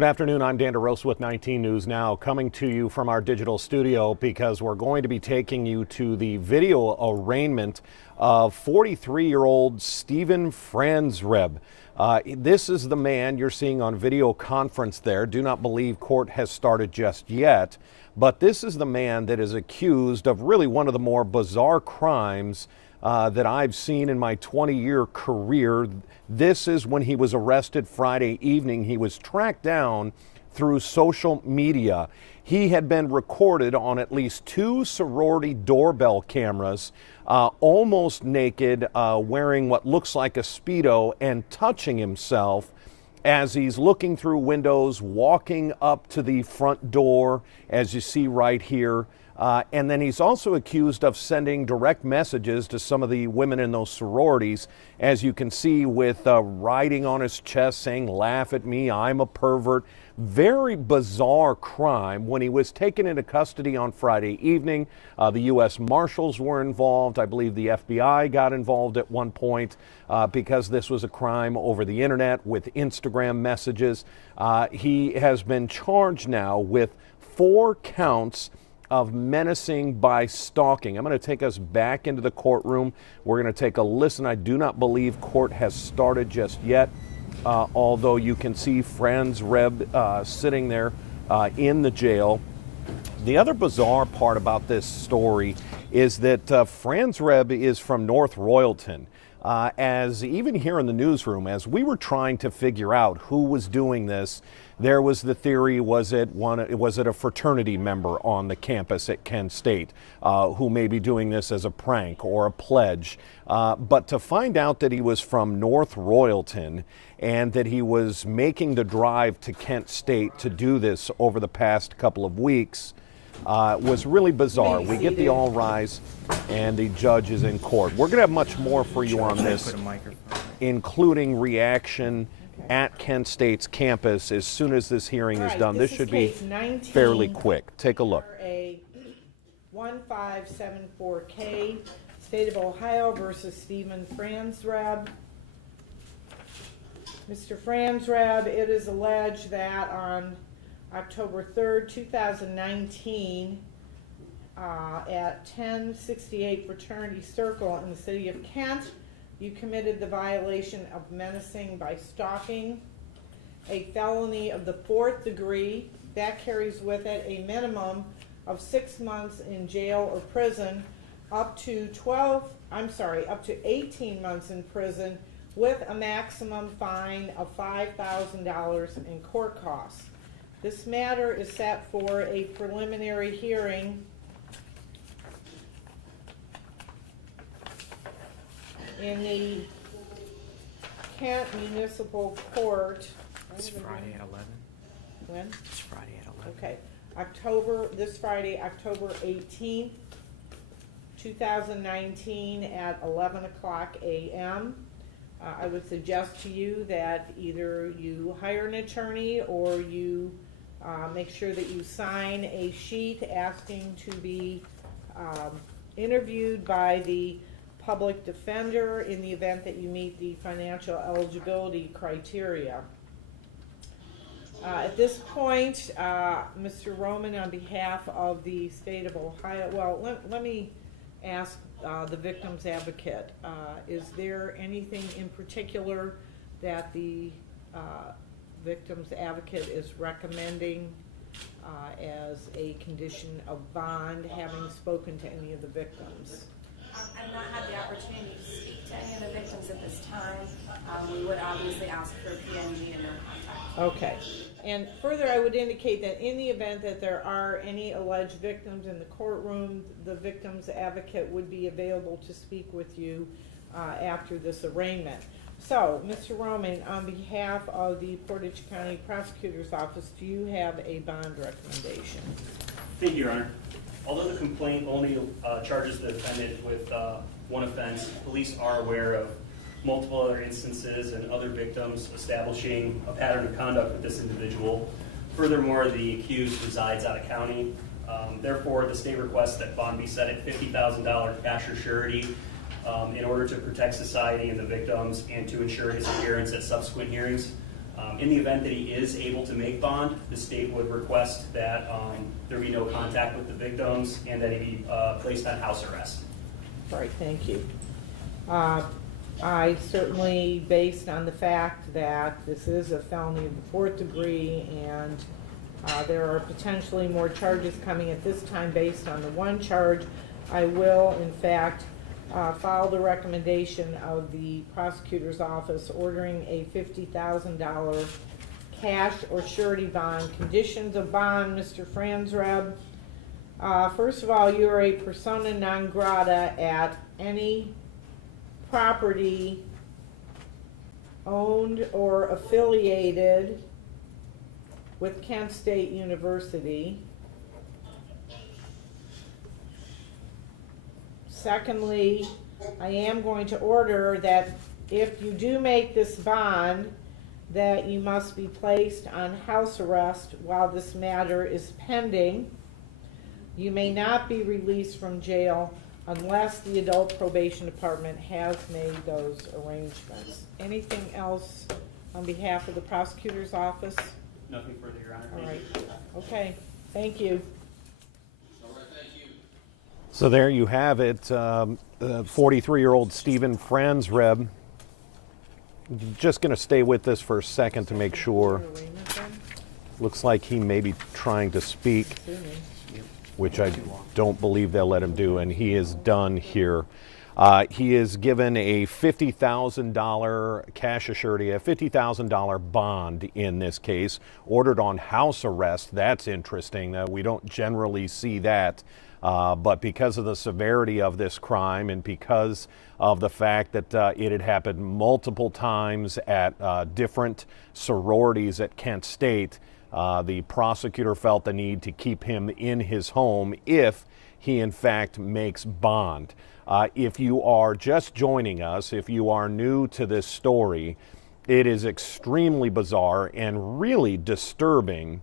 Good afternoon. I'm Dan DeRosa with 19 News Now, coming to you from our digital studio because we're going to be taking you to the video arraignment of 43-year-old Stephen Franzreb. This is the man you're seeing on video conference there. Do not believe court has started just yet, but this is the man that is accused of really one of the more bizarre crimes that I've seen in my 20-year career. This is when he was arrested Friday evening. He was tracked down through social media. He had been recorded on at least 2 sorority doorbell cameras, almost naked, wearing what looks like a Speedo and touching himself as he's looking through windows, walking up to the front door, as you see right here. And then he's also accused of sending direct messages to some of the women in those sororities, as you can see, with writing on his chest saying, "Laugh at me, I'm a pervert." Very bizarre crime. When he was taken into custody on Friday evening, the U.S. Marshals were involved. I believe the FBI got involved at one point because this was a crime over the internet with Instagram messages. He has been charged now with 4 counts of menacing by stalking. I'm going to take us back into the courtroom. We're going to take a listen. I do not believe court has started just yet, although you can see Franzreb sitting there in the jail. The other bizarre part about this story is that Franzreb is from North Royalton. As even here in the newsroom, as we were trying to figure out who was doing this, there was the theory, was it a fraternity member on the campus at Kent State who may be doing this as a prank or a pledge? But to find out that he was from North Royalton and that he was making the drive to Kent State to do this over the past couple of weeks was really bizarre. We get the all rise and the judge is in court. We're going to have much more for you on this, including reaction at Kent State's campus as soon as this hearing is done. This should be fairly quick. Take a look. 1574K, State of Ohio versus Stephen Franzreb. Mr. Franzreb, it is alleged that on October 3rd, 2019, at 1068 Fraternity Circle in the city of Kent, you committed the violation of menacing by stalking, a felony of the 4th degree. That carries with it a minimum of 6 months in jail or prison, up to 18 months in prison, with a maximum fine of $5,000 in court costs. This matter is set for a preliminary hearing in the Kent Municipal Court. It's Friday at 11. When? It's Friday at 11. Okay. This Friday, October 18th, 2019 at 11 o'clock a.m. I would suggest to you that either you hire an attorney or you make sure that you sign a sheet asking to be interviewed by the public defender in the event that you meet the financial eligibility criteria. At this point, Mr. Roman, on behalf of the state of Ohio, well, let me ask the victim's advocate, is there anything in particular that the victim's advocate is recommending as a condition of bond, having spoken to any of the victims? I've not had the opportunity to speak to any of the victims at this time. We would obviously ask for PNG and no contact. Okay. And further, I would indicate that in the event that there are any alleged victims in the courtroom, the victim's advocate would be available to speak with you after this arraignment. So, Mr. Roman, on behalf of the Portage County Prosecutor's Office, do you have a bond recommendation? Thank you, Your Honor. Although the complaint only charges the defendant with one offense, police are aware of multiple other instances and other victims establishing a pattern of conduct with this individual. Furthermore, the accused resides out of county. Therefore, the state requests that bond be set at $50,000 cash or surety in order to protect society and the victims and to ensure his appearance at subsequent hearings. In the event that he is able to make bond, the state would request that there be no contact with the victims and that he be placed on house arrest. All right, thank you. I certainly, based on the fact that this is a felony of the 4th degree and there are potentially more charges coming at this time based on the one charge, I will, in fact, follow the recommendation of the prosecutor's office ordering a $50,000 cash or surety bond. Conditions of bond, Mr. Franzreb. First of all, you are a persona non grata at any property owned or affiliated with Kent State University. Secondly, I am going to order that if you do make this bond, that you must be placed on house arrest while this matter is pending. You may not be released from jail unless the adult probation department has made those arrangements. Anything else on behalf of the prosecutor's office? Nothing further, Your Honor. All Thank right. you. Okay, thank you. So there you have it. 43-year-old Stephen Franzreb. Just going to stay with this for a second to make sure. Looks like he may be trying to speak, which I don't believe they'll let him do, and he is done here. He is given a $50,000 cash assurity, a $50,000 bond in this case, ordered on house arrest. That's interesting. We don't generally see that. But because of the severity of this crime and because of the fact that it had happened multiple times at different sororities at Kent State, the prosecutor felt the need to keep him in his home if he in fact makes bond. If you are just joining us, if you are new to this story, it is extremely bizarre and really disturbing.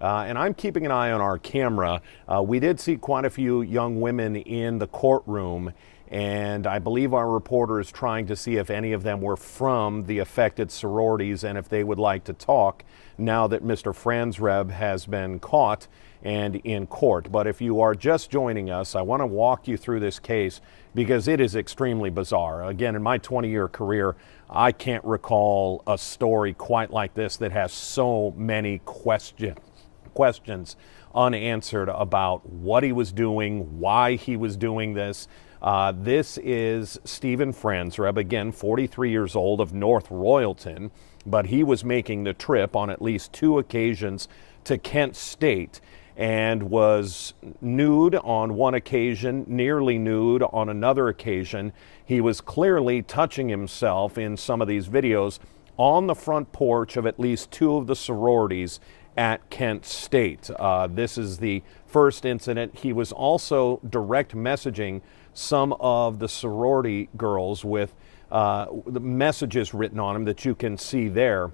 And I'm keeping an eye on our camera. We did see quite a few young women in the courtroom, and I believe our reporter is trying to see if any of them were from the affected sororities and if they would like to talk now that Mr. Franzreb has been caught and in court. But if you are just joining us, I want to walk you through this case because it is extremely bizarre. Again, in my 20-year career, I can't recall a story quite like this that has so many questions unanswered about what he was doing, why he was doing this. This is Stephen Franzreb, again, 43 years old, of North Royalton, but he was making the trip on at least 2 occasions to Kent State and was nude on one occasion, nearly nude on another occasion. He was clearly touching himself in some of these videos on the front porch of at least 2 of the sororities at Kent State. This is the first incident. He was also direct messaging some of the sorority girls with the messages written on them that you can see there.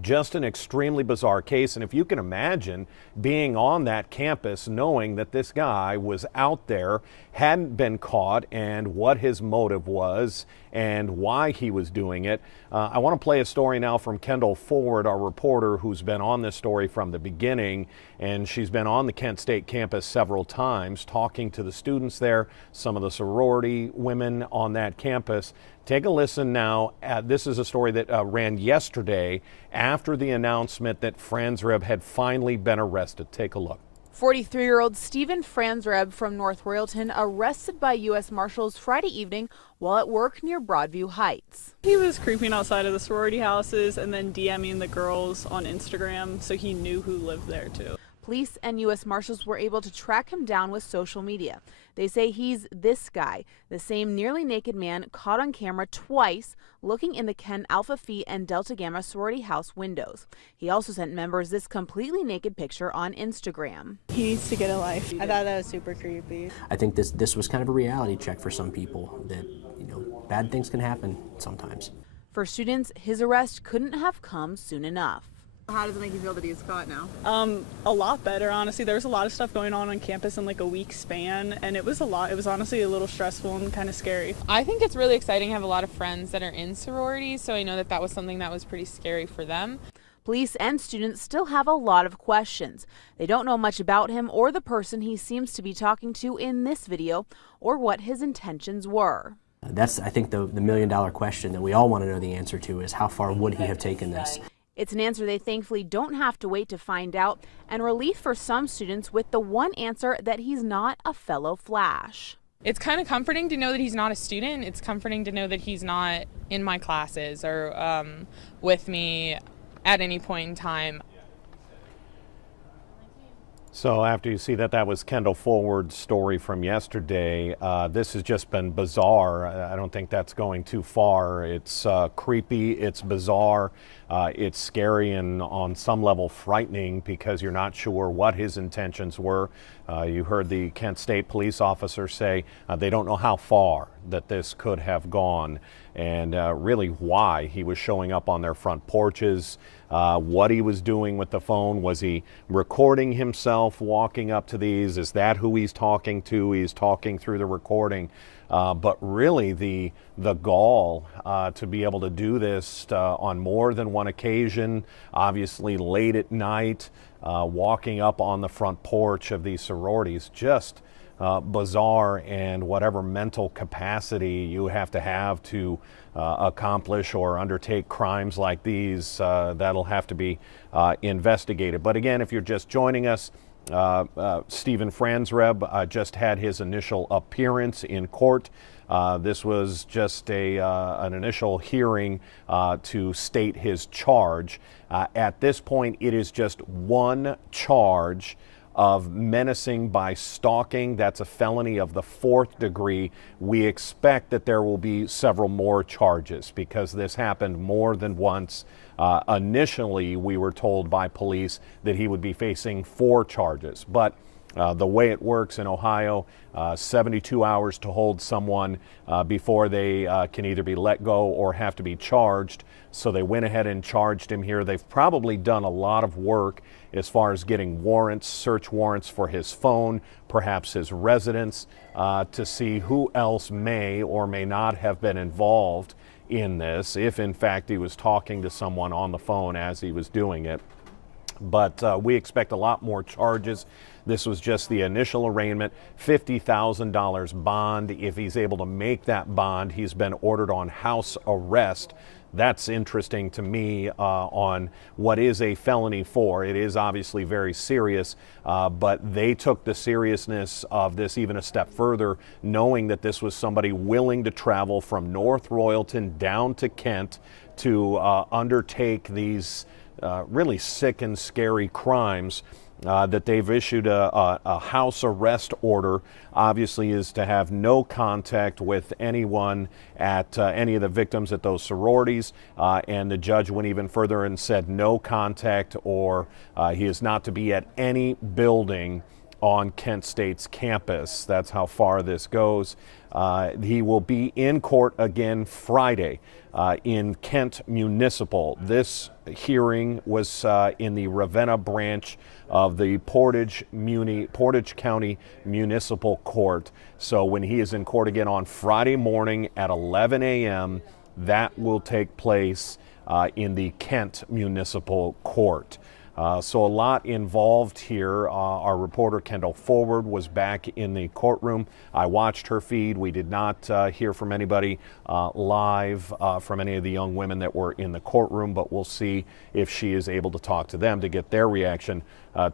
Just an extremely bizarre case, and if you can imagine being on that campus knowing that this guy was out there, hadn't been caught, and what his motive was and why he was doing it. I want to play a story now from Kendall Ford, our reporter who's been on this story from the beginning, and she's been on the Kent State campus several times talking to the students there, some of the sorority women on that campus. Take a listen now. This is a story that ran yesterday after the announcement that Franzreb had finally been arrested. Take a look. 43-year-old Stephen Franzreb from North Royalton arrested by U.S. Marshals Friday evening while at work near Broadview Heights. He was creeping outside of the sorority houses and then DMing the girls on Instagram, so he knew who lived there too. Police and U.S. Marshals were able to track him down with social media. They say he's this guy, the same nearly naked man caught on camera twice looking in the Ken Alpha Phi and Delta Gamma sorority house windows. He also sent members this completely naked picture on Instagram. He needs to get a life. I thought that was super creepy. I think this was kind of a reality check for some people that, bad things can happen sometimes. For students, his arrest couldn't have come soon enough. How does it make you feel that he's caught now? A lot better, honestly. There was a lot of stuff going on campus in like a week span, and it was a lot. It was honestly a little stressful and kind of scary. I think it's really exciting. I have a lot of friends that are in sororities, so I know that was something that was pretty scary for them. Police and students still have a lot of questions. They don't know much about him or the person he seems to be talking to in this video or what his intentions were. That's, I think, the million-dollar question that we all want to know the answer to is how far would he have taken this? It's an answer they thankfully don't have to wait to find out, and relief for some students with the one answer that he's not a fellow Flash. It's kind of comforting to know that he's not a student. It's comforting to know that he's not in my classes or with me at any point in time. So after you see that was Kendall Forward's story from yesterday, this has just been bizarre. I don't think that's going too far. It's creepy, it's bizarre, it's scary, and on some level frightening because you're not sure what his intentions were. You heard the Kent State police officer say they don't know how far that this could have gone and really why he was showing up on their front porches, what he was doing with the phone. Was he recording himself walking up to these? Is that who he's talking to? He's talking through the recording. But really the gall to be able to do this on more than one occasion, obviously late at night, walking up on the front porch of these sororities, just bizarre. And whatever mental capacity you have to accomplish or undertake crimes like these, that'll have to be investigated. But again, if you're just joining us, Stephen Franzreb just had his initial appearance in court. This was just an initial hearing to state his charge. At this point, it is just one charge of menacing by stalking. That's a felony of the 4th degree. We expect that there will be several more charges because this happened more than once. Initially, we were told by police that he would be facing 4 charges, but the way it works in Ohio, 72 hours to hold someone before they can either be let go or have to be charged. So they went ahead and charged him here. They've probably done a lot of work as far as getting warrants, search warrants for his phone, perhaps his residence, to see who else may or may not have been involved in this, if in fact he was talking to someone on the phone as he was doing it. But we expect a lot more charges. This was just the initial arraignment, $50,000 bond. If he's able to make that bond, he's been ordered on house arrest. That's interesting to me on what is a felony for. It is obviously very serious, but they took the seriousness of this even a step further, knowing that this was somebody willing to travel from North Royalton down to Kent to undertake these really sick and scary crimes. That they've issued a house arrest order, obviously, is to have no contact with anyone at any of the victims at those sororities. And the judge went even further and said no contact, or he is not to be at any building on Kent State's campus. That's how far this goes. He will be in court again Friday in Kent Municipal. This hearing was in the Ravenna branch of the Portage County Municipal Court. So when he is in court again on Friday morning at 11 a.m., that will take place in the Kent Municipal Court. So a lot involved here. Our reporter Kendall Forward was back in the courtroom. I watched her feed. We did not hear from anybody live from any of the young women that were in the courtroom, but we'll see if she is able to talk to them to get their reaction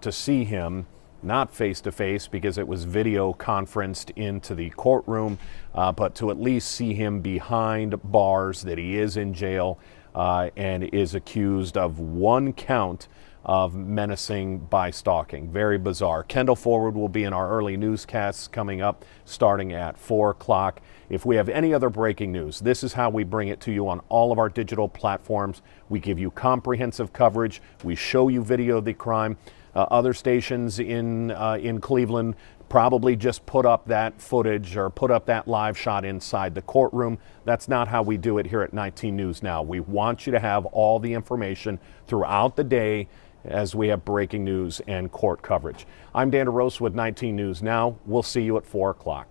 to see him, not face to face because it was video conferenced into the courtroom, but to at least see him behind bars, that he is in jail and is accused of one count of menacing by stalking. Very bizarre. Kendall Forward will be in our early newscasts coming up starting at 4 o'clock. If we have any other breaking news, this is how we bring it to you on all of our digital platforms. We give you comprehensive coverage. We show you video of the crime. Other stations in Cleveland probably just put up that footage or put up that live shot inside the courtroom. That's not how we do it here at 19 News Now. We want you to have all the information throughout the day as we have breaking news and court coverage. I'm Dan DeRosa with 19 News Now. We'll see you at 4 o'clock.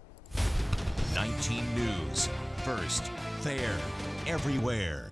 19 News. First, fair, everywhere.